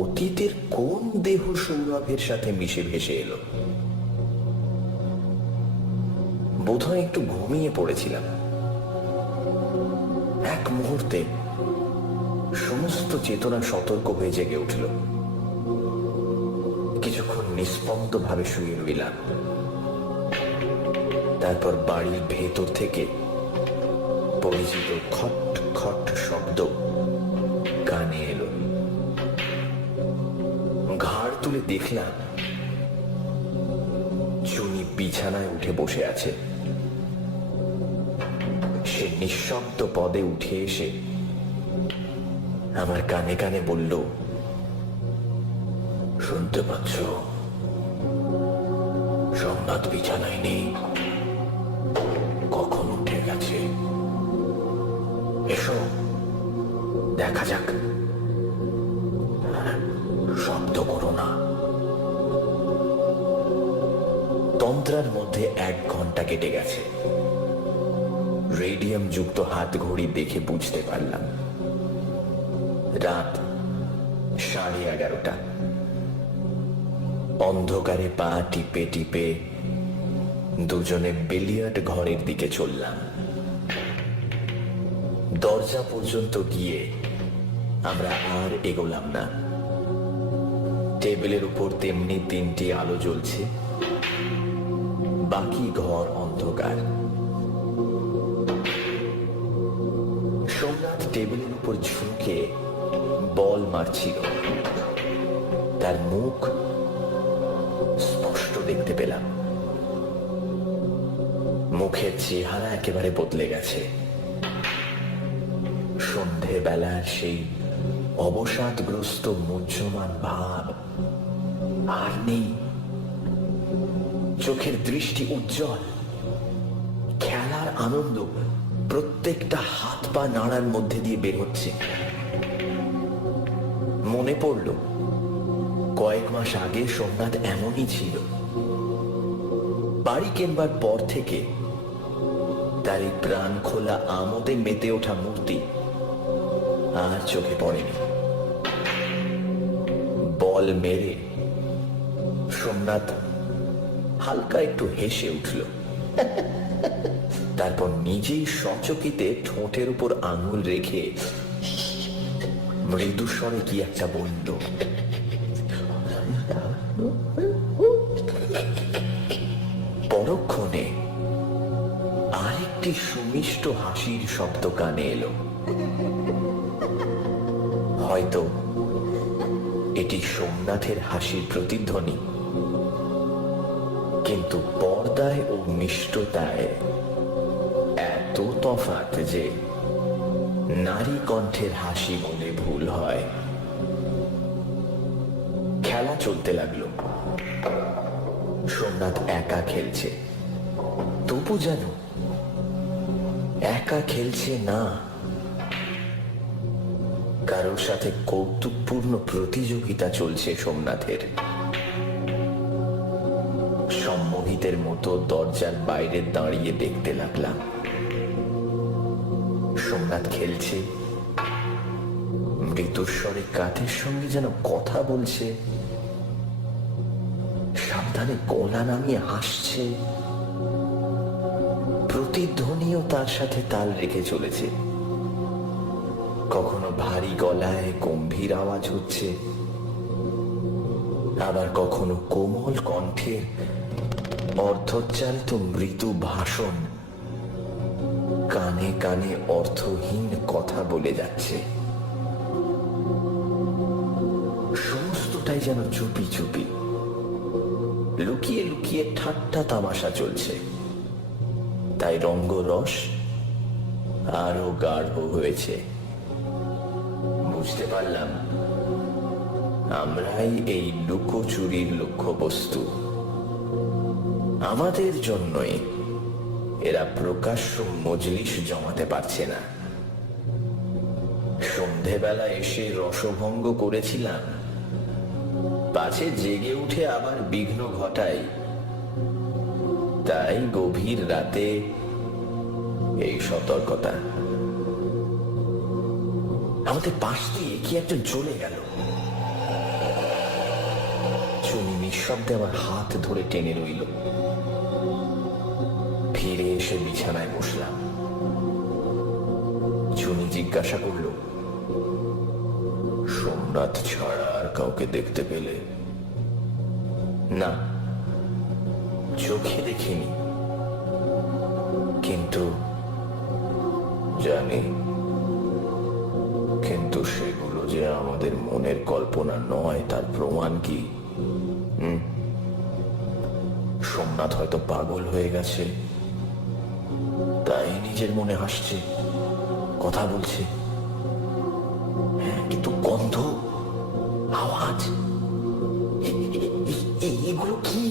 অতীতের কোন দেহ সৌরভের সাথে মিশে ভেসে এলো? বোধহয় একটু ঘুমিয়ে পড়েছিলাম। এক মুহূর্তে সমস্ত চেতনা সতর্ক হয়ে জেগে উঠল। কিছুক্ষণ নিস্পন্দ ভাবে শুয়ে রইলাম। তারপর বাড়ির ভেতর থেকে পরিচিত খট খট শব্দ কানে এলো। ঘাড় তুলে দেখলাম চুনি বিছানায় উঠে বসে আছে। সে নিঃশব্দ পদে উঠে এসে আমার কানে কানে বলল, শুনতে পাচ্ছ? সোমনাথ বিছানায় নেই, কখন উঠে গেছে। এসো দেখা যাক। শব্দ করো না। তন্ত্রার মধ্যে 1 ঘন্টা কেটে গেছে। রেডিয়াম যুক্ত হাত ঘড়ি দেখে বুঝতে পারলাম রাত 11:30। অন্ধকারে পা টিপে টিপে দুজনে বিলিয়ার্ড ঘরের দিকে চললাম। দরজা পর্যন্ত গিয়ে আমরা আর এগোলাম না। টেবিলের উপর তেমনি 3টি আলো জ্বলছে, বাকি ঘর অন্ধকার। সোমনাথ টেবিলের উপর ঝুঁকে বল মারছিল। তার মুখ স্পষ্ট দেখতে পেলাম। মুখের চেহারা একেবারে বদলে গেছে। সন্ধেবেলার সেই অবসাদগ্রস্ত মুহ্যমান ভাব আর নেই। চোখের দৃষ্টি উজ্জ্বল, খেলার আনন্দ প্রত্যেকটা হাত পা নাড়ার মধ্যে দিয়ে বের হচ্ছে। মনে পড়ল কয়েক মাস আগে সোমনাথ এমনই ছিল। বাড়ি কেনবার পর থেকে তার এই প্রাণ খোলা আমোদে মেতে ওঠা মূর্তি আর চোখে পড়েনি। বল মেরে সোমনাথ হালকা একটু হেসে উঠল। তারপর নিজেই সচকিতে ঠোঁটের উপর আঙুল রেখে মৃদুস্বরে কি একটা বলল। পরক্ষণে আরেকটি সুমিষ্ট হাসির শব্দ কানে এলো। হয়তো এটি সোমনাথের হাসির প্রতিধ্বনি, কিন্তু পর্দায় ও মিষ্টতায় এত তফাৎ যে নারী কণ্ঠের হাসি বলে ভুল হয়। খেলা চলতে লাগলো। সোমনাথ একা খেলছে, তবু যেন একা খেলছে না, কারোর সাথে কৌতুকপূর্ণ প্রতিযোগিতা চলছে সোমনাথের। সম্মোহিতের মতো দরজার বাইরে দাঁড়িয়ে দেখতে লাগলাম। সোমনাথ খেলছে, মৃদুস্বরে কাঠের সঙ্গে যেন কথা বলছে। সাবধানে গলা নামিয়ে হাসছে। প্রতিধ্বনিও তার সাথে তাল রেখে চলেছে। কখনো ভারী গলায় গম্ভীর আওয়াজ হচ্ছে, আবার কখনো কোমল কণ্ঠের অর্ধোচ্চারিত মৃদু ভাষণ কানে কানে অর্থহীন কথা বলে যাচ্ছে। সমস্তটাই যেন চুপি চুপি, লুকিয়ে লুকিয়ে ঠাট্টা তামাশা চলছে। তাই রঙ্গরস আরো গাঢ় হয়েছে। বুঝতে পারলাম আমরাই এই লুকোচুরির লক্ষ্যবস্তু। আমাদের জন্যই এরা প্রকাশ্য মজলিস জমাতে পারছে না। সন্ধেবেলা এসে রসভঙ্গ করেছিলাম, পাছে জেগে উঠে আবার বিঘ্ন ঘটাই। তাই গভীর রাতে এই সতর্কতা। আমাদের পাশ দিয়ে কি একজন চলে গেল। চুনি নিঃশব্দে আমার হাত ধরে টেনে রইল। ফিরে এসে বিছানায় বসলাম। চুনি জিজ্ঞাসা করল, সোমনাথ ছাড়া আর কাউকে দেখতে পেলে? না, চোখে দেখিনি, কিন্তু জানি, কিন্তু সেগুলো যে আমাদের মনের কল্পনা নয় তার প্রমাণ কি? সোমনাথ হয়তো পাগল হয়ে গেছে, তাই নিজের মনে হাসছে, কথা বলছে। হ্যাঁ, কিন্তু গন্ধ, আওয়াজ, এগুলো কি?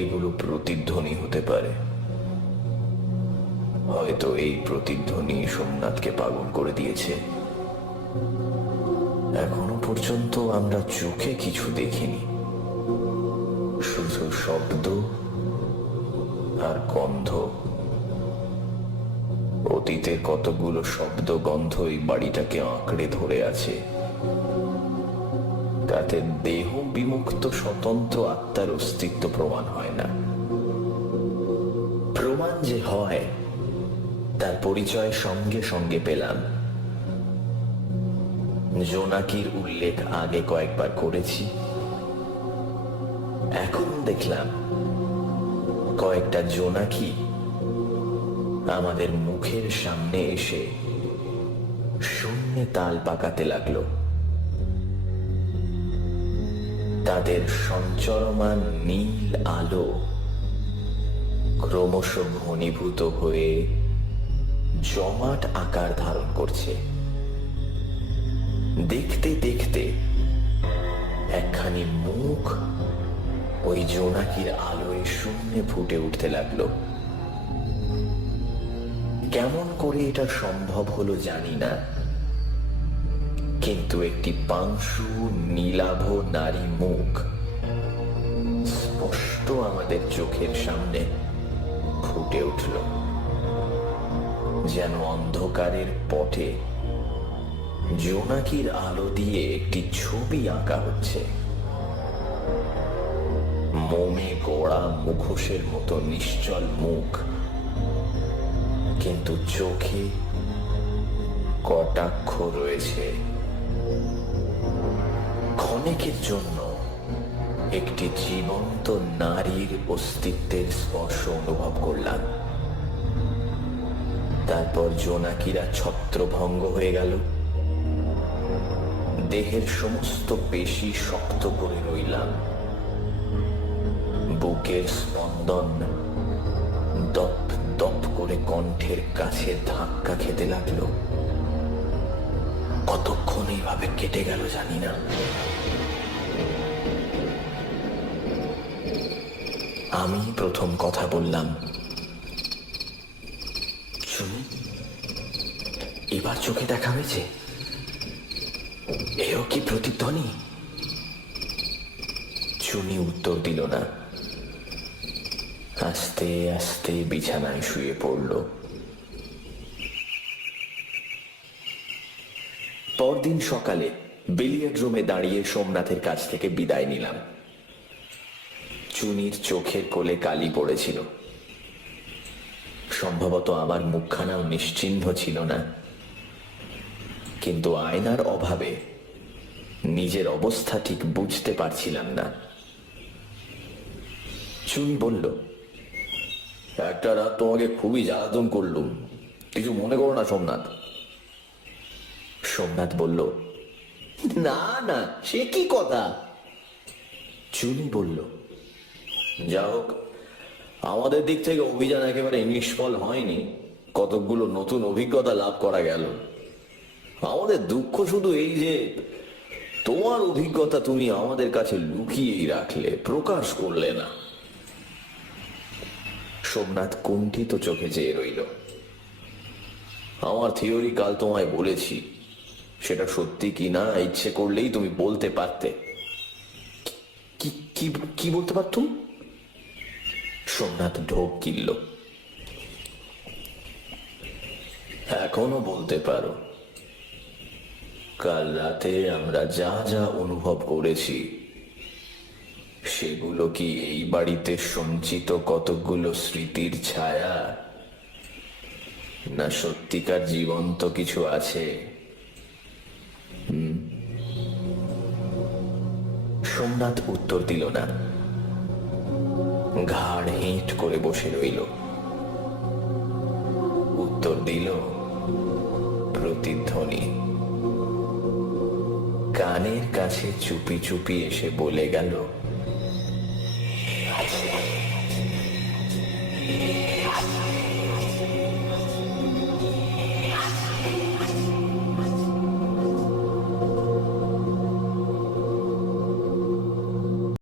এগুলো প্রতিধ্বনি হতে পারে। হয়তো এই প্রতিধ্বনি সোমনাথকে পাগল করে দিয়েছে। এখনো পর্যন্ত আমরা চোখে কিছু দেখিনি, শুধু শব্দ আর গন্ধ। অতীতের কতগুলো শব্দ গন্ধ এই বাড়িটাকে আঁকড়ে ধরে আছে। তাতে দেহ বিমুক্ত স্বতন্ত্র আত্মার অস্তিত্ব প্রমাণ হয় না। প্রমাণ যে হয় তার পরিচয় সঙ্গে সঙ্গে পেলাম। জোনাকির উল্লেখ আগে কয়েকবার করেছি, এখন দেখলাম কয়েকটা জোনাকি আমাদের মুখের সামনে এসে শূন্যে তাল পাকাতে লাগলো। তাদের সঞ্চরমান নীল আলো ক্রমশ ঘনীভূত হয়ে জমাট আকার ধারণ করছে। দেখতে দেখতে একখানি মুখ ওই জোনাকির আলোয় শূন্যে ফুটে উঠতে লাগলো। কেমন করে এটা সম্ভব হলো জানি না, কিন্তু একটি পাংশু নীলাভ নারী মুখ স্পষ্ট আমাদের চোখের সামনে ফুটে উঠল। যেন অন্ধকারের পটে জোনাকির আলো দিয়ে একটি ছবি আঁকা হচ্ছে। মোমে গড়া মুখোশের মতো নিশ্চল মুখ, কিন্তু চোখে কটাক্ষ রয়েছে। ক্ষণিকের জন্য একটি জীবন্ত নারীর অস্তিত্বের স্পর্শ অনুভব করলাম। তারপর জোনাকিরা ছত্রভঙ্গ হয়ে গেল। দেহের সমস্ত পেশি শক্ত করে রইলাম। বুকের স্পন্দন দপ দপ করে কণ্ঠের কাছে ধাক্কা খেতে লাগলো। কতক্ষণ এইভাবে কেটে গেল জানি না। আমি প্রথম কথা বললাম, শুনি, এবার চোখে দেখা হয়েছে? এও কি প্রতিধ্বনি? চুনি উত্তর দিল না। আস্তে আস্তে বিছানায় শুয়ে পড়ল। পরদিন সকালে বিলিয়ার্ড রুমে দাঁড়িয়ে সোমনাথের কাছ থেকে বিদায় নিলাম। চুনির চোখের কোলে কালি পড়েছিল। সম্ভবত আমার মুখখানাও নিশ্চিহ্ন ছিল না, কিন্তু আয়নার অভাবে নিজের অবস্থা ঠিক বুঝতে পারছিলাম না। চুনি বলল, একটা রাত তোমাকে খুবই জ্বালাতন করলুম, কিছু মনে করো না সোমনাথ। সোমনাথ বলল, না না, সে কি কথা। চুনি বলল, যা হোক, আমাদের দিক থেকে অভিযান একেবারে নিষ্ফল হয়নি, কতকগুলো নতুন অভিজ্ঞতা লাভ করা গেল। আমাদের দুঃখ শুধু এই যে তোমার অভিজ্ঞতা তুমি আমাদের কাছে লুকিয়েই রাখলে, প্রকাশ করলে না। সোমনাথ কুণ্ঠিত চোখে চেয়ে রইল। আমার থিওরি কাল তোমায় বলেছি, সেটা সত্যি কি না ইচ্ছে করলেই তুমি বলতে পারতে। কি কি কি বলতে পারতুম? সোমনাথ ঢোক গিলল। এখনো বলতে পারো। কাল রাতে আমরা যা যা অনুভব করেছি সেগুলো কি এই বাড়িতে সঞ্চিত কতকগুলো স্মৃতির ছায়া, না সত্যিকার জীবন্ত কিছু আছে? সোমনাথ উত্তর দিল না, ঘাড় হেঁট করে বসে রইল। উত্তর দিল প্রতিধ্বনি। কানের কাছে চুপি চুপি এসে বলে গেল,